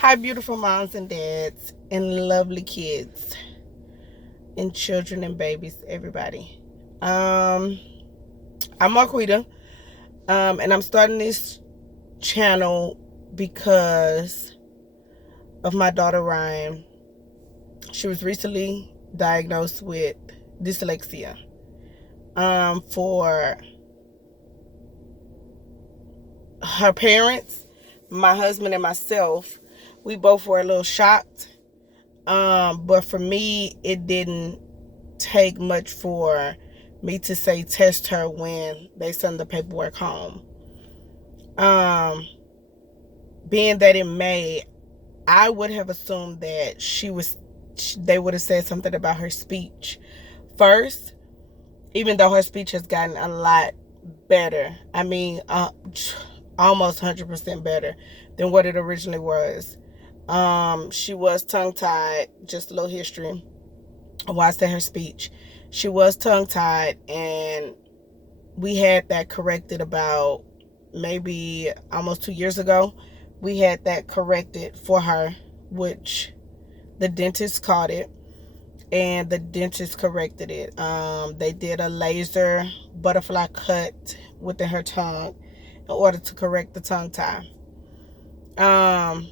Hi, beautiful moms and dads, and lovely kids, and children and babies, everybody. Um, I'm Marquita, and I'm starting this channel because of my daughter Ryan. She was recently diagnosed with dyslexia. For her parents, my husband, and myself, we both were a little shocked. But for me, it didn't take much for me to say test her when they send the paperwork home. Um, Being that in May, I would have assumed that they would have said something about her speech first, even though her speech has gotten a lot better. I mean, almost 100% better than what it originally was. She was tongue tied. Just a little history. Why I said her speech. She was tongue tied, and we had that corrected about maybe almost 2 years ago. We had that corrected for her, which the dentist caught it, and the dentist corrected it. They did a laser butterfly cut within her tongue in order to correct the tongue tie. Um,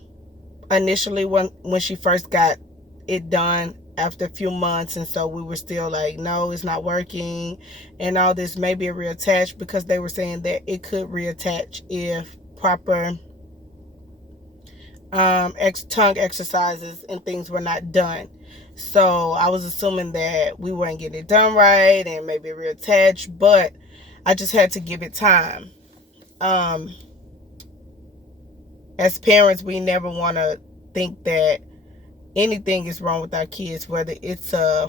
Initially, when she first got it done, after a few months, and so we were still like, no, it's not working, and all this may be reattached, because they were saying that it could reattach if proper tongue exercises and things were not done. So I was assuming that we weren't getting it done right and maybe reattached, but I just had to give it time. um as parents, we never want to think that anything is wrong with our kids, whether it's a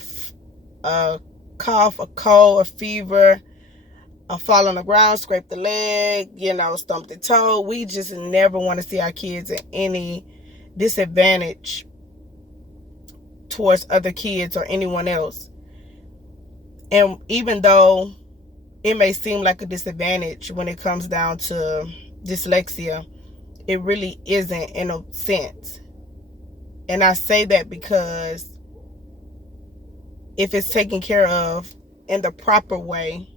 cough, a cold, a fever, a fall on the ground, scrape the leg, stump the toe. We just never want to see our kids in any disadvantage towards other kids or anyone else. And even though it may seem like a disadvantage when it comes down to dyslexia, it really isn't in a sense. And I say that because if it's taken care of in the proper way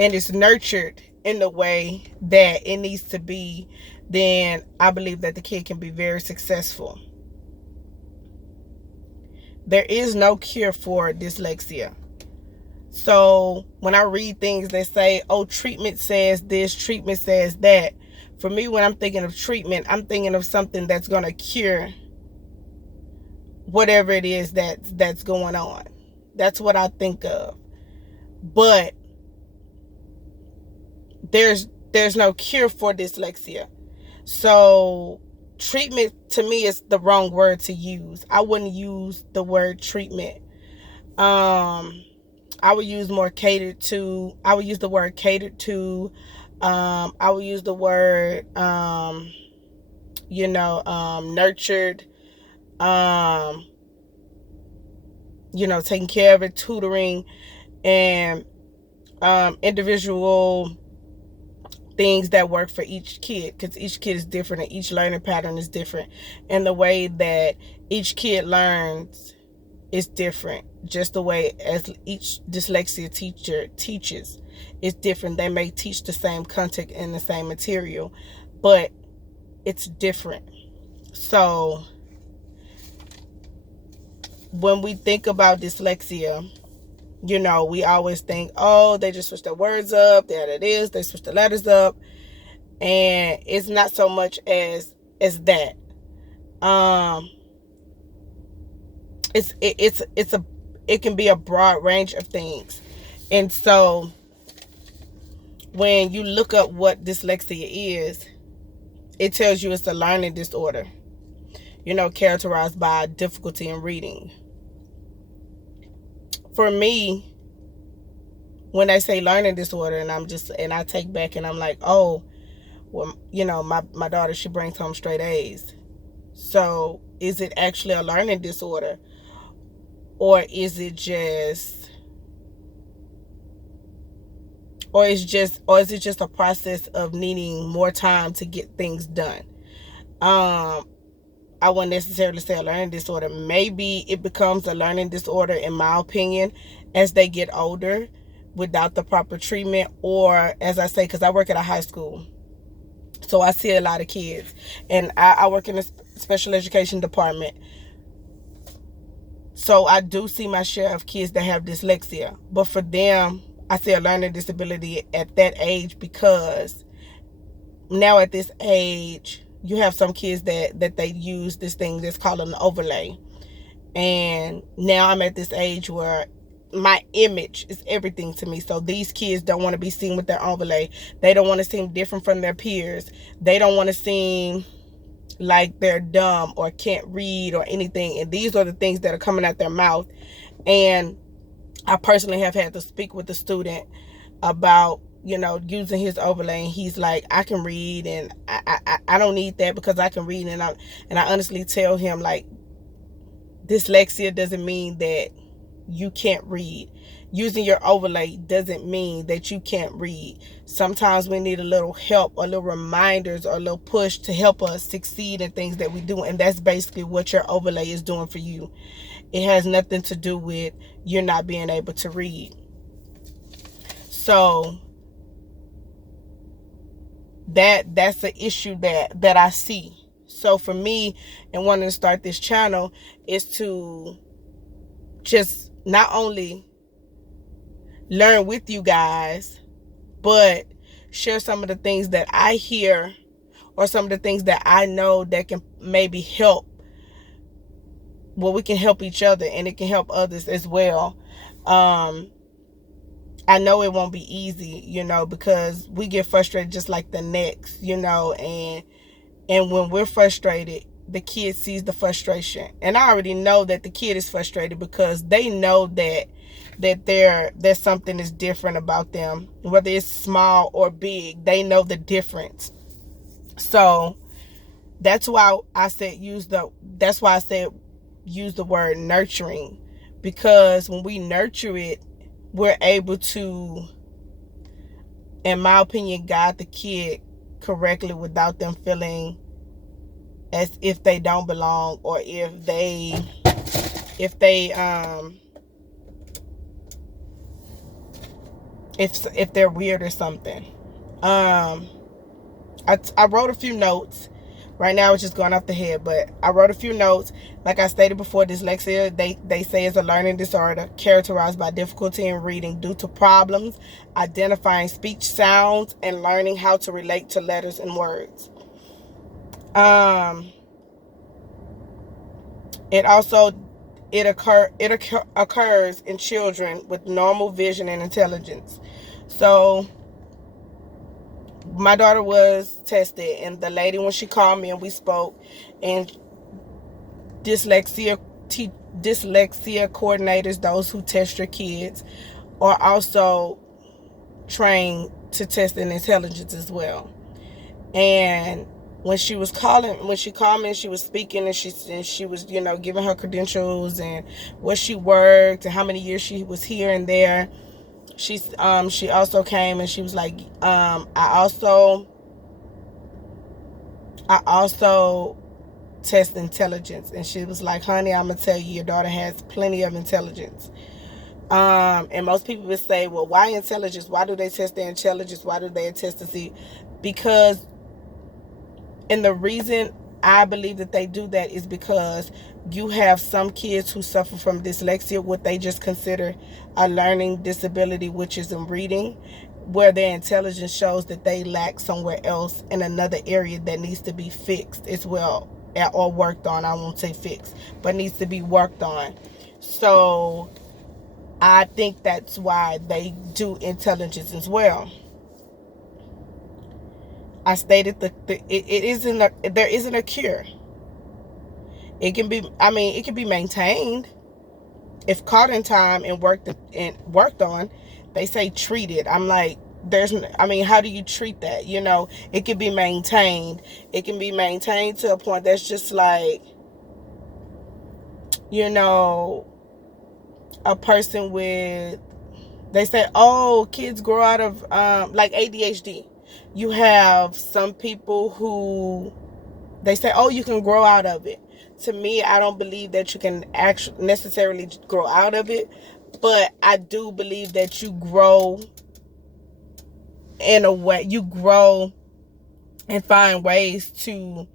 and it's nurtured in the way that it needs to be, then I believe that the kid can be very successful. There is no cure for dyslexia. So when I read things that say, oh, treatment says this, treatment says that, for me, when I'm thinking of treatment, I'm thinking of something that's going to cure whatever it is that's going on. That's what I think of. But there's no cure for dyslexia. So treatment to me is the wrong word to use. I wouldn't use the word treatment. I would use more catered to. I would use the word catered to. I would use the word nurtured. Taking care of it, tutoring, and individual things that work for each kid, because each kid is different and each learning pattern is different, and the way that each kid learns is different. Just the way as each dyslexia teacher teaches is different. They may teach the same content and the same material, but it's different. So when we think about dyslexia, we always think, oh, they just switch the words up. There it is. They switch the letters up, and it's not so much as that. It can be a broad range of things, and so when you look up what dyslexia is, it tells you it's a learning disorder, characterized by difficulty in reading. For me, when I say learning disorder, and I take back and I'm like, oh, well, my daughter, she brings home straight A's. So is it actually a learning disorder? Or is it just a process of needing more time to get things done? I wouldn't necessarily say a learning disorder. Maybe it becomes a learning disorder, in my opinion, as they get older without the proper treatment. Or, as I say, because I work at a high school, so I see a lot of kids. And I work in a special education department. So I do see my share of kids that have dyslexia. But for them, I see a learning disability at that age, because now at this age, you have some kids that they use this thing that's called an overlay. And now I'm at this age where my image is everything to me. So these kids don't want to be seen with their overlay. They don't want to seem different from their peers. They don't want to seem like they're dumb or can't read or anything. And these are the things that are coming out their mouth. And I personally have had to speak with the student about, using his overlay. And he's like, I can read, and I don't need that because I can read. And I honestly tell him, like, dyslexia doesn't mean that you can't read. Using your overlay doesn't mean that you can't read. Sometimes we need a little help, or little reminders, or a little push to help us succeed in things that we do. And that's basically what your overlay is doing for you. It has nothing to do with you're not being able to read. So that's the issue that I see. So for me, and wanting to start this channel, is to just not only learn with you guys, but share some of the things that I hear, or some of the things that I know that can maybe help. Well, we can help each other, and it can help others as well. I know it won't be easy, because we get frustrated just like the next, and when we're frustrated, the kid sees the frustration. And I already know that the kid is frustrated, because they know that there's something that's different about them. Whether it's small or big, they know the difference. So that's why I said use the word nurturing, because when we nurture it, we're able to, in my opinion, guide the kid correctly without them feeling as if they don't belong, or if they're weird or something. I wrote a few notes. Right now it's just going off the head, but I wrote a few notes. Like I stated before, dyslexia, they say, is a learning disorder characterized by difficulty in reading due to problems identifying speech sounds and learning how to relate to letters and words. It occurs in children with normal vision and intelligence. So my daughter was tested, and the lady, when she called me and we spoke, and dyslexia coordinators, those who test your kids, are also trained to test in intelligence as well. And when she called me and she was speaking, and she was, giving her credentials and where she worked and how many years she was here and there, she also came and she was like, I also test intelligence. And she was like, honey, I'm gonna tell you, your daughter has plenty of intelligence. And most people would say, well, why intelligence? Why do they test their intelligence? Why do they test to see? Because, and the reason I believe that they do that is because you have some kids who suffer from dyslexia, what they just consider a learning disability, which is in reading, where their intelligence shows that they lack somewhere else in another area that needs to be fixed as well, or worked on. I won't say fixed, but needs to be worked on. So I think that's why they do intelligence as well. I stated that there isn't a cure. It can be maintained if caught in time and worked on. They say treated. I'm like, how do you treat that? It can be maintained. It can be maintained to a point that's just like, a person with, they say, oh, kids grow out of, like ADHD. You have some people who, they say, oh, you can grow out of it. to me, I don't believe that you can actually necessarily grow out of it, but I do believe that you grow in a way, you grow and find ways to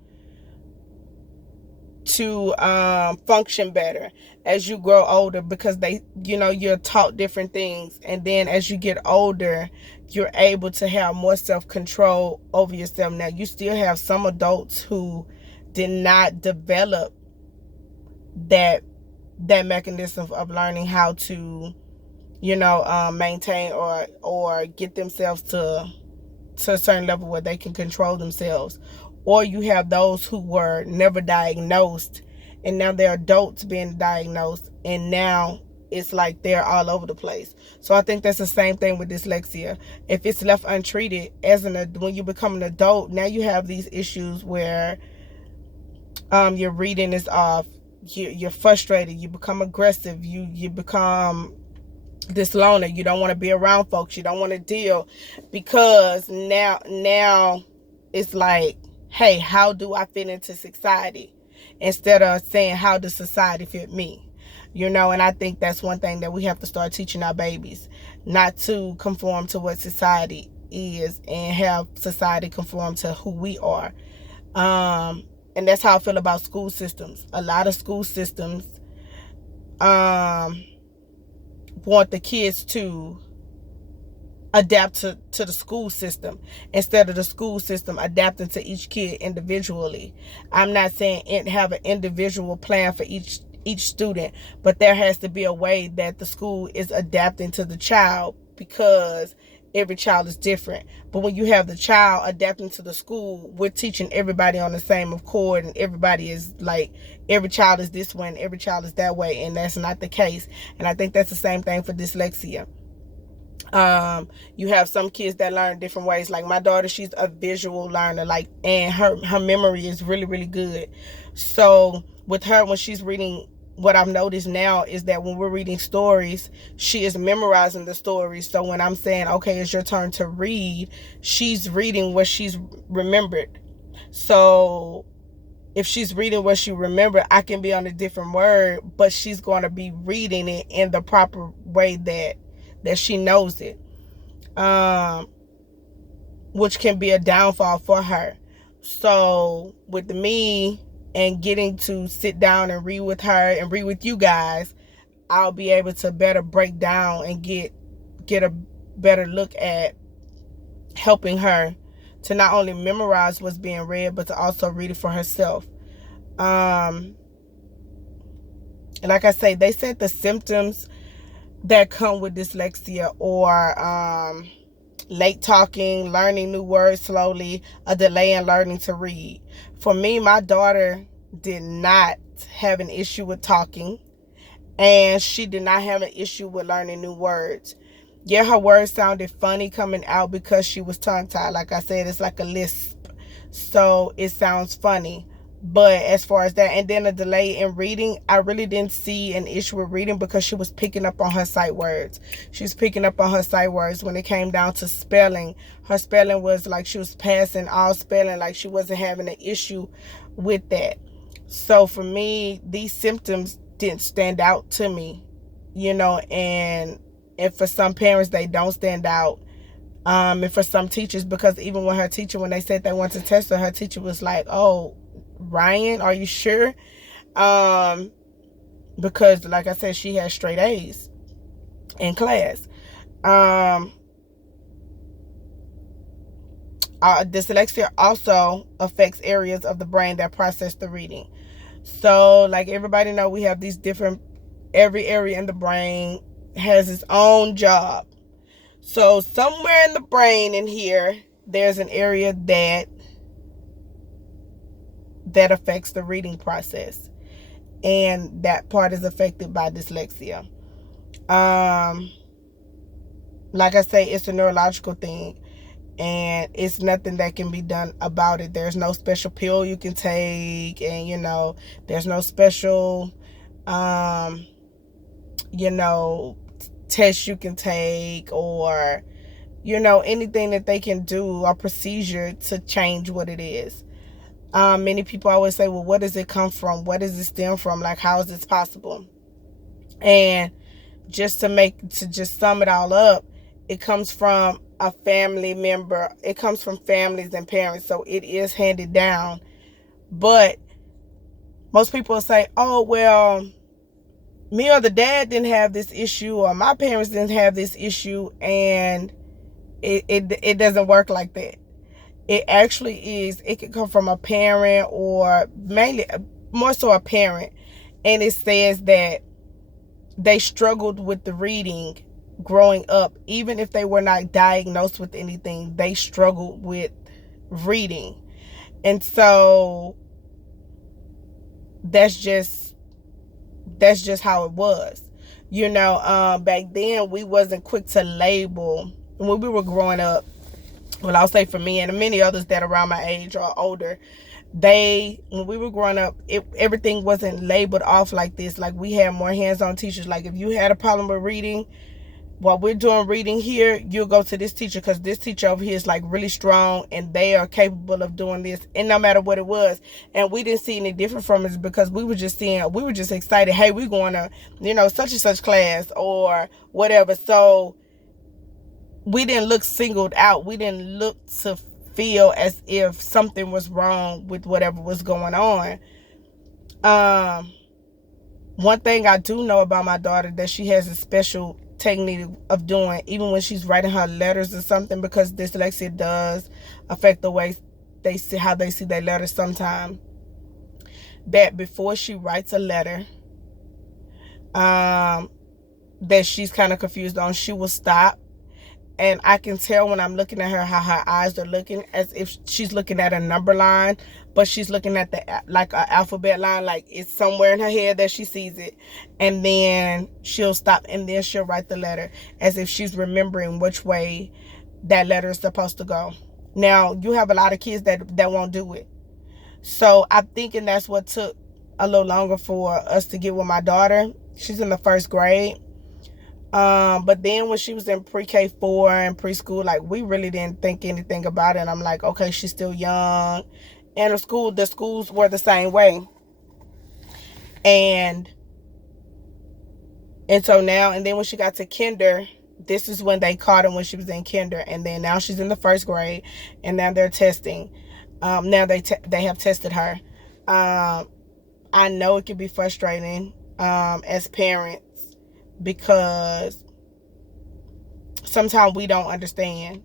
function better as you grow older, because you're taught different things, and then as you get older you're able to have more self-control over yourself. Now, you still have some adults who did not develop that mechanism of learning how to maintain or get themselves to a certain level where they can control themselves. Or you have those who were never diagnosed, and now they're adults being diagnosed, and now it's like they're all over the place. So I think that's the same thing with dyslexia. If it's left untreated when you become an adult, now you have these issues where your reading is off, you're frustrated, you become aggressive, you become this loner, you don't want to be around folks, you don't want to deal, because now it's like, hey, how do I fit into society, instead of saying, how does society fit me? And I think that's one thing that we have to start teaching our babies, not to conform to what society is and have society conform to who we are. And that's how I feel about school systems. A lot of school systems want the kids to adapt to the school system, instead of the school system adapting to each kid individually. I'm not saying have an individual plan for each student, but there has to be a way that the school is adapting to the child, because every child is different. But when you have the child adapting to the school, we're teaching everybody on the same accord, and everybody is like, every child is this way and every child is that way, and that's not the case. And I think that's the same thing for dyslexia. You have some kids that learn different ways. Like my daughter, she's a visual learner, and her memory is really, really good. So with her, when she's reading, what I've noticed now is that when we're reading stories, she is memorizing the stories. So when I'm saying, okay, it's your turn to read, she's reading what she's remembered. So if she's reading what she remembered, I can be on a different word, but she's going to be reading it in the proper way that she knows it, which can be a downfall for her. So with me and getting to sit down and read with her and read with you guys, I'll be able to better break down and get a better look at helping her to not only memorize what's being read, but to also read it for herself. And like I say, they said the symptoms that come with dyslexia, or late talking, learning new words slowly, a delay in learning to read. For me, my daughter did not have an issue with talking, and she did not have an issue with learning new words. Yeah, her words sounded funny coming out because she was tongue-tied. Like I said, it's like a lisp, so it sounds funny. But as far as that, and then a delay in reading, I really didn't see an issue with reading, because she was picking up on her sight words. She was picking up on her sight words. When it came down to spelling, her spelling was like she was passing all spelling, like she wasn't having an issue with that. So for me, these symptoms didn't stand out to me, and for some parents, they don't stand out. And for some teachers, because even when her teacher, when they said they wanted to test her, her teacher was like, oh, Ryian, are you sure? Because like I said, she has straight A's in class. Dyslexia also affects areas of the brain that process the reading. So like everybody know, we have these different, every area in the brain has its own job. So somewhere in the brain in here, there's an area that affects the reading process, and that part is affected by dyslexia. Like I say, it's a neurological thing, and it's nothing that can be done about it. There's no special pill you can take, and there's no special test you can take, or anything that they can do, or procedure to change what it is. Many people always say, well, where does it come from? Where does it stem from? Like, how is this possible? And to just sum it all up, it comes from a family member. It comes from families and parents. So it is handed down. But most people say, oh, well, me or the dad didn't have this issue, or my parents didn't have this issue, and it doesn't work like that. It actually is, it can come from a parent, or mainly more so a parent, and it says that they struggled with the reading growing up. Even if they were not diagnosed with anything, they struggled with reading. And so that's just how it was. Back then we wasn't quick to label when we were growing up. Well, I'll say for me and many others that are around my age or older, when we were growing up, everything wasn't labeled off like this. Like, we had more hands-on teachers. Like, if you had a problem with reading, while we're doing reading here, you'll go to this teacher, because this teacher over here is like really strong and they are capable of doing this. And no matter what it was, and we didn't see any different from it, because we were just excited. Hey, we're going to, such and such class or whatever. So we didn't look singled out. We didn't look to feel as if something was wrong with whatever was going on. One thing I do know about my daughter, that she has a special technique of doing, even when she's writing her letters or something, because dyslexia does affect the way how they see their letters sometimes. That before she writes a letter, that she's kind of confused on, she will stop. And I can tell when I'm looking at her how her eyes are looking, as if she's looking at a number line, but she's looking at like an alphabet line, like it's somewhere in her head that she sees it. And then she'll stop, and then she'll write the letter as if she's remembering which way that letter is supposed to go. Now, you have a lot of kids that won't do it. So I'm thinking that's what took a little longer for us to get with my daughter. She's in the 1st grade. But then when she was in pre-K 4 and preschool, like, we really didn't think anything about it. And I'm like, okay, she's still young. And the schools were the same way. And so now, and then when she got to kinder, this is when they caught her, when she was in kinder. And then now she's in the 1st grade, and now they're testing. Now they have tested her. I know it can be frustrating, as parents, because sometimes we don't understand.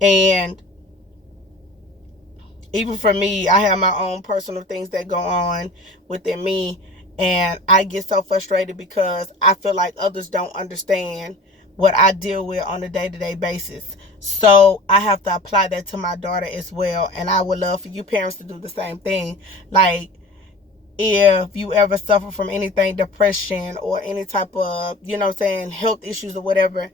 And even for me, I have my own personal things that go on within me, and I get so frustrated because I feel like others don't understand what I deal with on a day-to-day basis. So I have to apply that to my daughter as well. And I would love for you parents to do the same thing. Like, if you ever suffer from anything, depression or any type of, health issues or whatever,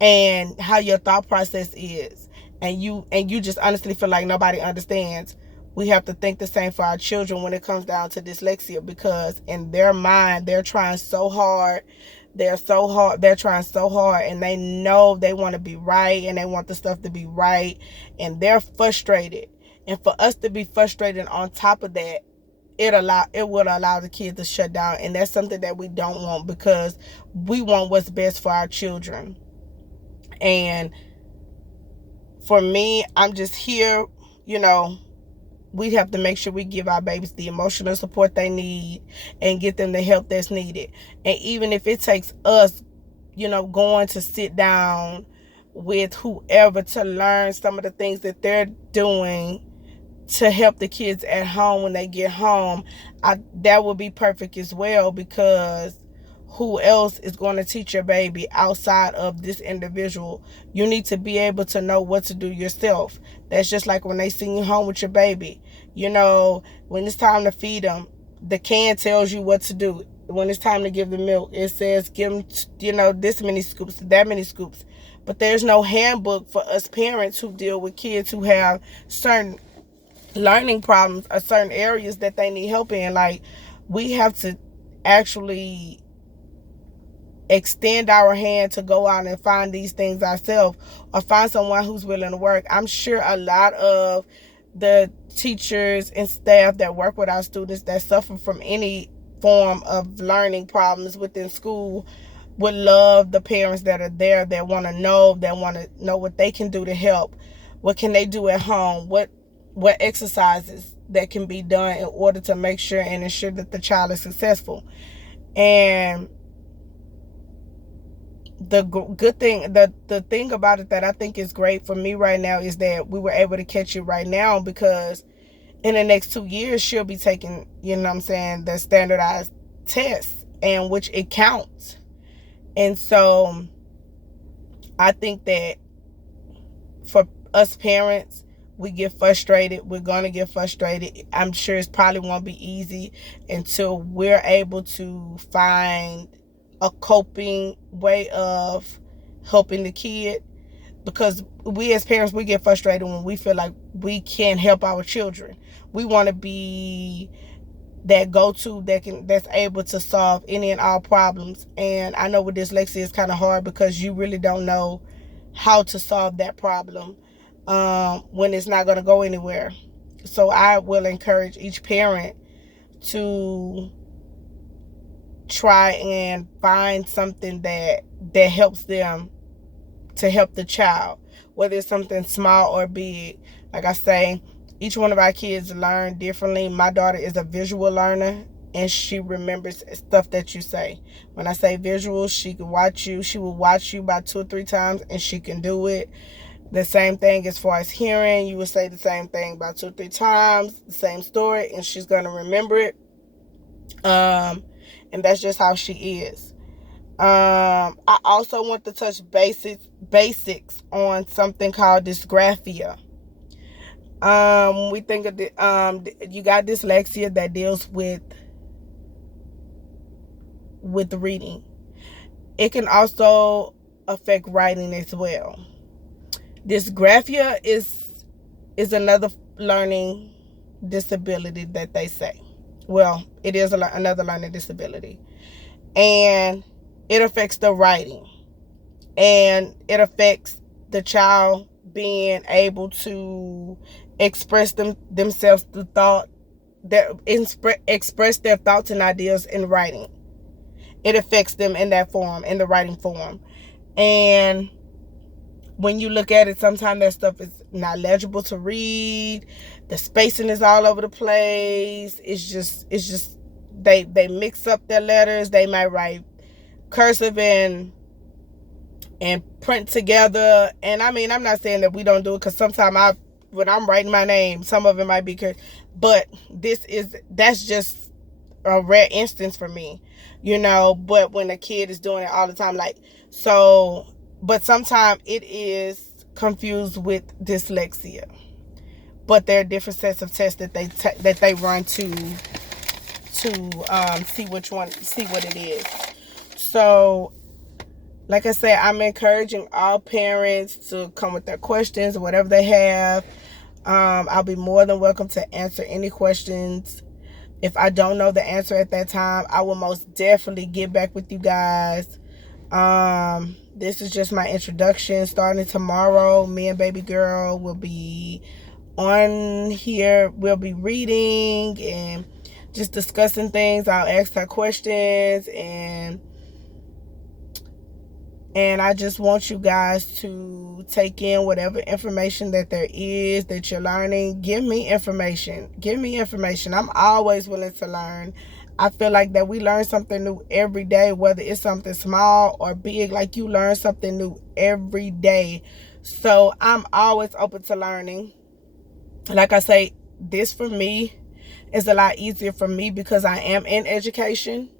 and how your thought process is, and you just honestly feel like nobody understands, we have to think the same for our children when it comes down to dyslexia, because in their mind, they're trying so hard. They're trying so hard, and they know they want to be right, and they want the stuff to be right, and they're frustrated. And for us to be frustrated on top of that, it would allow the kids to shut down. And that's something that we don't want, because we want what's best for our children. And for me, I'm just here, we have to make sure we give our babies the emotional support they need and get them the help that's needed. And even if it takes us, going to sit down with whoever to learn some of the things that they're doing to help the kids at home when they get home, that would be perfect as well, because who else is going to teach your baby outside of this individual? You need to be able to know what to do yourself. That's just like when they send you home with your baby. When it's time to feed them, the can tells you what to do. When it's time to give the milk, it says give them, this many scoops, that many scoops. But there's no handbook for us parents who deal with kids who have certain learning problems or certain areas that they need help in. Like, we have to actually extend our hand to go out and find these things ourselves, or find someone who's willing to work. I'm sure a lot of the teachers and staff that work with our students that suffer from any form of learning problems within school would love the parents that are there, that want to know what they can do to help. What can they do at home? What exercises that can be done in order to make sure and ensure that the child is successful. And the good thing, the thing about it that I think is great for me right now is that we were able to catch it right now, because in the next 2 years she'll be taking, you know what I'm saying, the standardized tests, and which it counts. And so I think that for us parents, we get frustrated. We're going to get frustrated. I'm sure it probably won't be easy until we're able to find a coping way of helping the kid. Because we as parents, we get frustrated when we feel like we can't help our children. We want to be that go-to that's able to solve any and all problems. And I know with dyslexia it's kind of hard, because you really don't know how to solve that problem when it's not going to go anywhere. So I will encourage each parent to try and find something that helps them to help the child, whether it's something small or big. Like I say, each one of our kids learn differently. My daughter is a visual learner, and she remembers stuff that you say. When I say visual, she will watch you about 2 or 3 times, and she can do it. The same thing as far as hearing. You will say the same thing about 2 or 3 times, the same story, and she's going to remember it. And that's just how she is. I also want to touch basics on something called dysgraphia. We think of you got dyslexia that deals with reading. It can also affect writing as well. Dysgraphia is another learning disability that they say. Well, it is another learning disability, and it affects the writing, and it affects the child being able to express themselves through thought, express their thoughts and ideas in writing. It affects them in that form, in the writing form. And when you look at it, sometimes that stuff is not legible to read. The spacing is all over the place. It's just they mix up their letters. They might write cursive and print together. And I mean, I'm not saying that we don't do it, because sometimes when I'm writing my name, some of it might be cursive, but that's just a rare instance for me, but when a kid is doing it all the time, but sometimes it is confused with dyslexia. But there are different sets of tests that they run to see what it is. So, like I said, I'm encouraging all parents to come with their questions or whatever they have. I'll be more than welcome to answer any questions. If I don't know the answer at that time, I will most definitely get back with you guys. This is just my introduction. Starting tomorrow, me and baby girl will be on here. We'll be reading and just discussing things. I'll ask her questions, and I just want you guys to take in whatever information that there is that you're learning. Give me information. I'm always willing to learn. I feel like that we learn something new every day, whether it's something small or big. Like, you learn something new every day. So I'm always open to learning. Like I say, this for me is a lot easier for me because I am in education.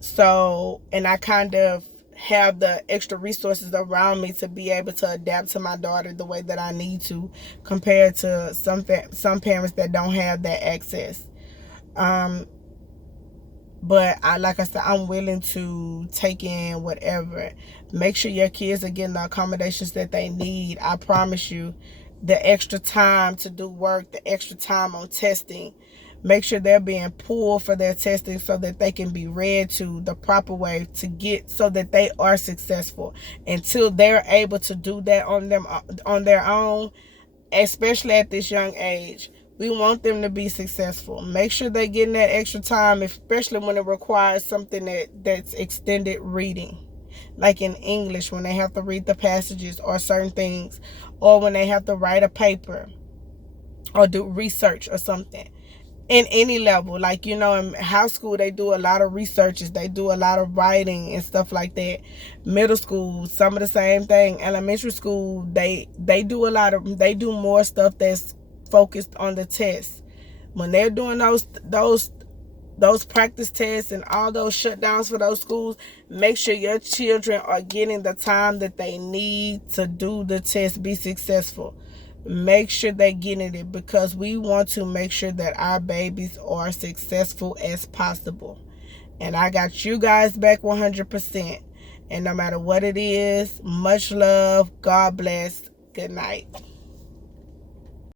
So, and I kind of have the extra resources around me to be able to adapt to my daughter the way that I need to, compared to some parents that don't have that access. But like I said, I'm willing to take in whatever. Make sure your kids are getting the accommodations that they need. I promise you, the extra time to do work, the extra time on testing Make sure they're being pulled for their testing so that they can be read to the proper way to get so that they are successful. Until they're able to do that on their own, especially at this young age, we want them to be successful. Make sure they're getting that extra time, especially when it requires something that's extended reading. Like in English, when they have to read the passages or certain things, or when they have to write a paper or do research or something. In any level, like, in high school, they do a lot of researches, they do a lot of writing and stuff like that. Middle school, some of the same thing. Elementary school, they do more stuff that's focused on the test. When they're doing those practice tests and all those shutdowns for those schools, make sure your children are getting the time that they need to do the test, be successful. Make sure they're getting it, because we want to make sure that our babies are successful as possible. And I got you guys back 100%. And no matter what it is, much love. God bless. Good night.